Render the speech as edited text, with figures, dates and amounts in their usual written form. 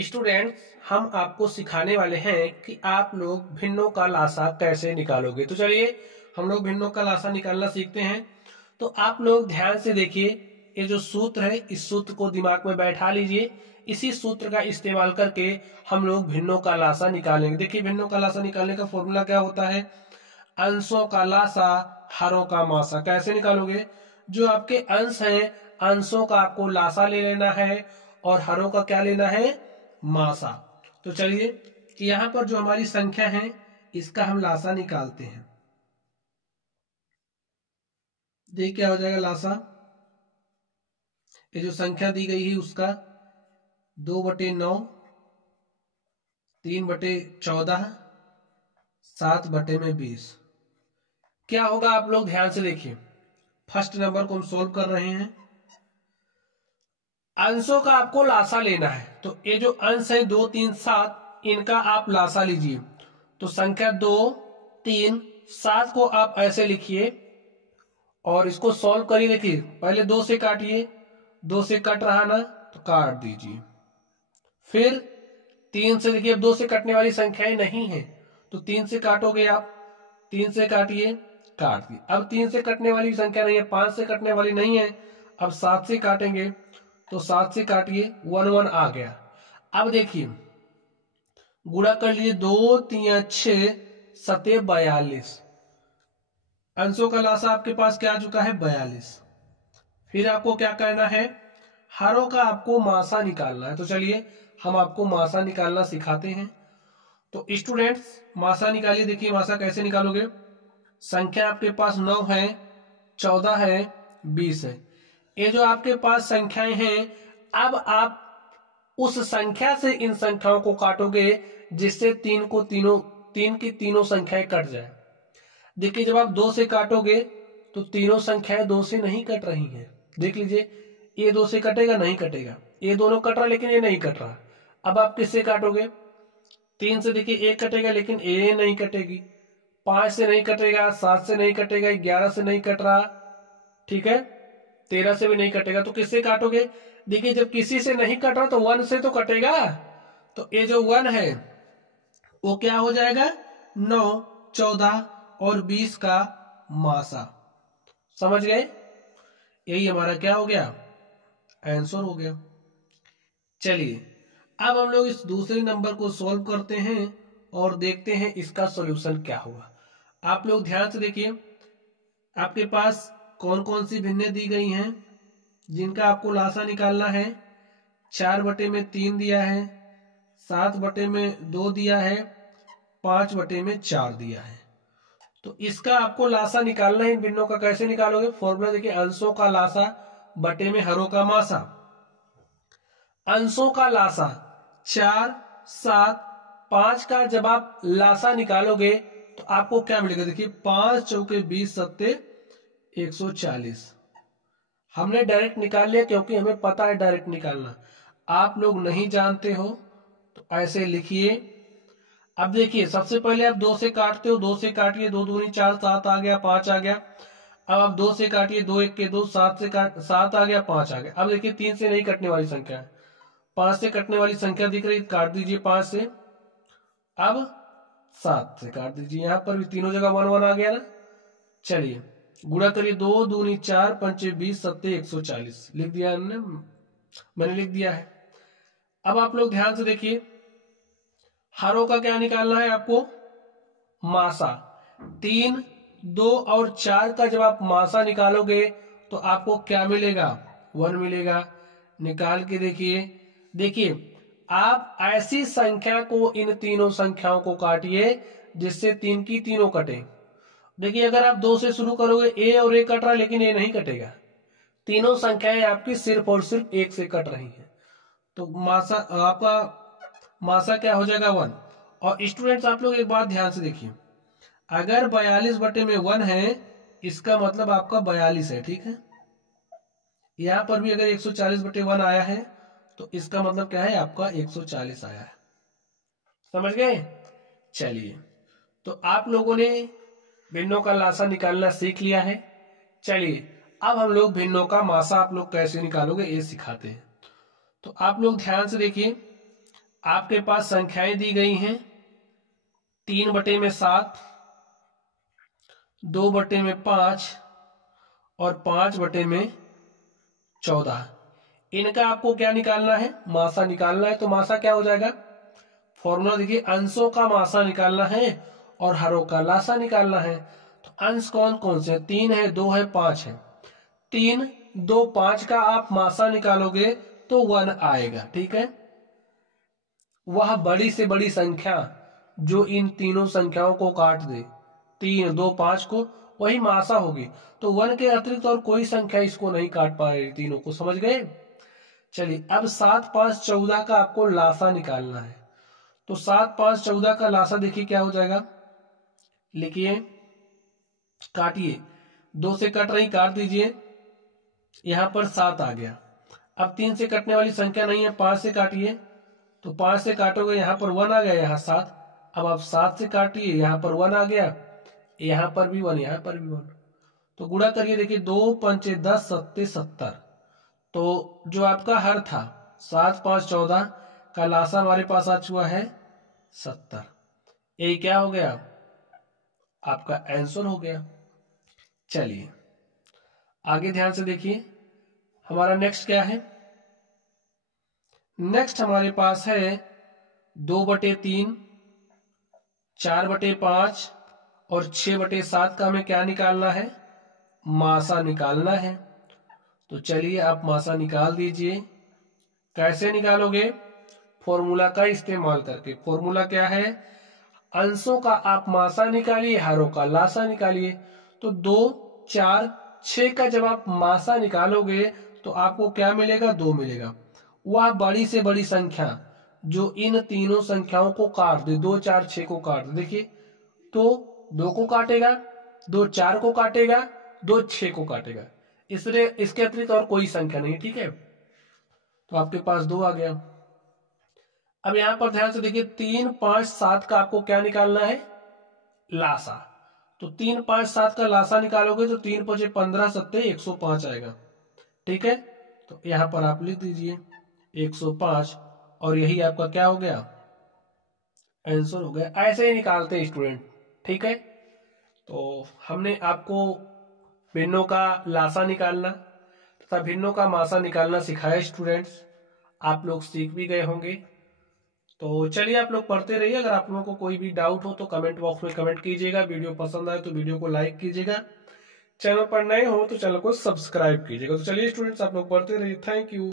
Students, हम आपको सिखाने वाले हैं कि आप लोग भिन्नों का लासा कैसे निकालोगे। तो चलिए हम लोग भिन्नों का लासा निकालना सीखते हैं। तो आप लोग ध्यान से देखिए, ये जो सूत्र है इस सूत्र को दिमाग में बैठा लीजिए। इसी सूत्र का इस्तेमाल करके हम लोग भिन्नों का लासा निकालेंगे। देखिए भिन्नों का लासा निकालने का फॉर्मूला क्या होता है, अंशों का लासा हरों का मासा। कैसे निकालोगे, जो आपके अंश हैं अंशों का आपको लासा ले लेना है और हरों का क्या लेना है, मासा। तो चलिए यहां पर जो हमारी संख्या है इसका हम लासा निकालते हैं। देख क्या हो जाएगा लासा, ये जो संख्या दी गई है उसका 2/9, 3/14, 7/20। क्या होगा आप लोग ध्यान से देखिए। फर्स्ट नंबर को हम सोल्व कर रहे हैं। अंशों का आपको लासा लेना है, तो ये जो अंश है 2, 3, 7 इनका आप लासा लीजिए। तो संख्या 2, 3, 7 को आप ऐसे लिखिए और इसको सॉल्व करिए। देखिए पहले 2 से काटिए, 2 से कट रहा ना तो काट दीजिए। फिर 3 से, देखिए अब 2 से कटने वाली संख्याएं नहीं है तो 3 से काटोगे आप, 3 से काटिए, काट दिए। अब 3 से कटने वाली संख्या नहीं है, 5 से कटने वाली नहीं है, अब 7 से काटेंगे तो 7 से काटिए, 1 1 आ गया। अब देखिए गुणा कर लीजिए, 2 3 6 7 42। अंशों का लासा आपके पास क्या आ चुका है, 42। फिर आपको क्या करना है, हरों का आपको मासा निकालना है। तो चलिए हम आपको मासा निकालना सिखाते हैं। तो स्टूडेंट्स मासा निकालिए। देखिए मासा कैसे निकालोगे, संख्या आपके पास 9 है, 14 है, 20 है। ये जो आपके पास संख्याएं हैं, अब आप उस संख्या से इन संख्याओं को काटोगे जिससे तीन की तीनों संख्याएं कट जाए। देखिए जब आप 2 से काटोगे तो तीनों संख्याएं 2 से नहीं कट रही हैं। देख लीजिए ये 2 से कटेगा, नहीं कटेगा, ये दोनों कट रहा लेकिन ये नहीं कट रहा। अब आप किससे काटोगे, 3 से देखिए 1 कटेगा लेकिन ये नहीं कटेगी, 5 से नहीं कटेगा, 7 से नहीं कटेगा, 11 से नहीं कट रहा, ठीक है, 13 से भी नहीं कटेगा। तो किससे काटोगे, देखिए जब किसी से नहीं कट रहा तो 1 से तो कटेगा। तो ये जो 1 है वो क्या हो जाएगा, 9, 14 और 20 का मासा। समझ गए, यही हमारा क्या हो गया, आंसर हो गया। चलिए अब हम लोग इस दूसरे नंबर को सॉल्व करते हैं और देखते हैं इसका सॉल्यूशन क्या होगा। आप लोग ध्यान से देखिए, आपके पास कौन कौन सी भिन्नें दी गई हैं जिनका आपको लासा निकालना है। 4/3 दिया है, 7/2 दिया है, 5/4 दिया है। तो इसका आपको लासा निकालना है। इन भिन्नों का कैसे निकालोगे, फॉर्मूला देखिए, अंशों का लासा बटे में हरों का मासा। अंशों का लासा 4, 7, 5 का जब आप लासा निकालोगे तो आपको क्या मिलेगा, देखिए 5 चौके 20 सत्ते 140। हमने डायरेक्ट निकाल लिया क्योंकि हमें पता है डायरेक्ट निकालना। आप लोग नहीं जानते हो तो ऐसे लिखिए। अब देखिए सबसे पहले आप 2 से काटते हो, 2 से काटिए, 2 दूनी 4, 7 आ गया, 5 आ गया। अब आप 2 से काटिए, 2 1 के 2, 7 से काट, 7 आ गया, 5 आ गया। अब देखिए 3 से नहीं कटने वाली संख्या है, 5 से कटने वाली संख्या दिख रही, काट दीजिए 5 से। अब 7 से काट दीजिए, यहां पर भी तीनों जगह 1 1 आ गया ना। चलिए गुणा करिए, 2 दूनी 4, 5 20 सत्ते 140। लिख दिया हमने, मैंने लिख दिया है। अब आप लोग ध्यान से देखिए, हरों का क्या निकालना है आपको, मासा। 3, 2 और 4 का जब आप मासा निकालोगे तो आपको क्या मिलेगा, 1 मिलेगा। निकाल के देखिए, देखिए आप ऐसी संख्या को इन तीनों संख्याओं को काटिए जिससे 3 की तीनों कटे। देखिए अगर आप 2 से शुरू करोगे, ए और ए कट रहा लेकिन ए नहीं कटेगा, तीनों संख्याएं आपकी सिर्फ और सिर्फ 1 से कट रही हैं। तो मासा आपका मासा क्या हो जाएगा, 1। और स्टूडेंट्स आप लोग एक बात ध्यान से देखिए, अगर 42/1 है इसका मतलब आपका 42 है, ठीक है। यहां पर भी अगर 140/1 आया है तो इसका मतलब क्या है, आपका 140 आया है। समझ गए। चलिए तो आप लोगों ने भिन्नों का लासा निकालना सीख लिया है। चलिए अब हम लोग भिन्नों का मासा आप लोग कैसे निकालोगे ये सिखाते हैं। तो आप लोग ध्यान से देखिए, आपके पास संख्याएं दी गई हैं 3/7, 2/5 और 5/14। इनका आपको क्या निकालना है? मासा निकालना है। तो मासा क्या हो जाएगा? फॉर्मूला देखिए, अंशों का मासा निकालना है और हरों का लासा निकालना है। तो अंश कौन कौन से? 3 है, 2 है, 5 है। 3, 2, 5 का आप मासा निकालोगे तो 1 आएगा। ठीक है, वह बड़ी से बड़ी संख्या जो इन तीनों संख्याओं को काट दे, 3, 2, 5 को, वही मासा होगी। तो 1 के अतिरिक्त और कोई संख्या इसको नहीं काट पाएगी, तीनों को। समझ गए? चलिए, अब 7, 5, 14 का आपको लासा निकालना है। तो 7, 5, 14 का लासा देखिए क्या हो जाएगा। लिखिए, काटिए। 2 से कट रही, काट दीजिए। यहां पर 7 आ गया। अब 3 से कटने वाली संख्या नहीं है, 5 से काटिए। तो 5 से काटोगे, यहां पर 1 आ गया, यहां 7। अब आप 7 से काटिए, यहां पर 1 आ गया, यहां पर भी 1, यहां पर भी 1। तो गुणा करिए, देखिए 2 पंचे 10, 7 70। तो जो आपका हर था 7, 5, 14 का लासा हमारे पास आ चुका है 70। यही क्या हो गया? आपका आंसर हो गया। चलिए आगे ध्यान से देखिए, हमारा नेक्स्ट क्या है। नेक्स्ट हमारे पास है 2/3, 4/5 और 6/7 का हमें क्या निकालना है? मासा निकालना है। तो चलिए आप मासा निकाल दीजिए। कैसे निकालोगे? फॉर्मूला का इस्तेमाल करके। फॉर्मूला क्या है? अंशों का आप मासा निकालिए, हरों का लासा निकालिए। तो 2, 4, 6 का जब आप मासा निकालोगे तो आपको क्या मिलेगा? 2 मिलेगा। वह बड़ी से बड़ी संख्या जो इन तीनों संख्याओं को काट दे, 2, 4, 6 को काट दे। देखिए, तो 2 को काटेगा, 2 4 को काटेगा, 2 6 को काटेगा। इसलिए इसके अतिरिक्त और कोई संख्या नहीं। ठीक है, तो आपके पास 2 आ गया। अब यहां पर ध्यान से देखिए, 3, 5, 7 का आपको क्या निकालना है? लासा। तो 3, 5, 7 का लासा निकालोगे तो 3 5 15 7 105 आएगा। ठीक है, तो यहां पर आप लिख दीजिए 105 और यही आपका क्या हो गया? आंसर हो गया। ऐसे ही निकालते हैं स्टूडेंट। ठीक है, तो हमने आपको भिन्नों का लासा निकालना तथा भिन्नों का मासा निकालना सिखाया स्टूडेंट्स। आप लोग सीख भी गए होंगे। तो चलिए आप लोग पढ़ते रहिए। अगर आप लोगों को कोई भी डाउट हो तो कमेंट बॉक्स में कमेंट कीजिएगा। वीडियो पसंद आए तो वीडियो को लाइक कीजिएगा। चैनल पर नए हो तो चैनल को सब्सक्राइब कीजिएगा। तो चलिए स्टूडेंट्स, आप लोग पढ़ते रहिए। Thank you.